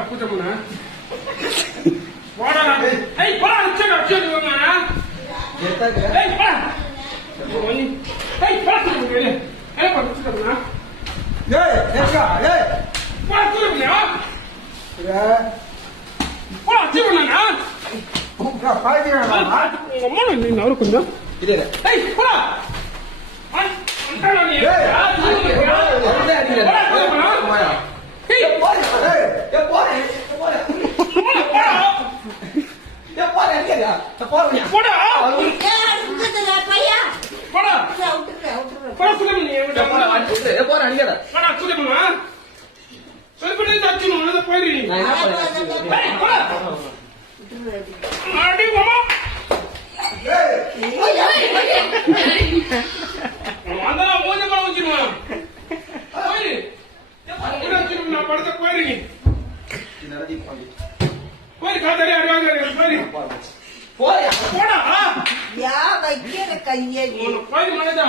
கூட்டமுண்ணா போடா ஏய் போடா அடிச்சடா அடிச்சடுவாங்க ஏய் போடா ஏய் போடா சொல்லுங்க ஏய் போடா கூட்டமுண்ணா ஏய் ஏக்கா ஏய் போடா சொல்லுங்க போடா அடிச்சடுவாங்க உங்க பாய்திரடா அம்மா நீ நவரு கொஞ்சம் இதே ஏய் போடா அண்டா நீ ஏய் யா வைக்கிற கையை போய் மனதா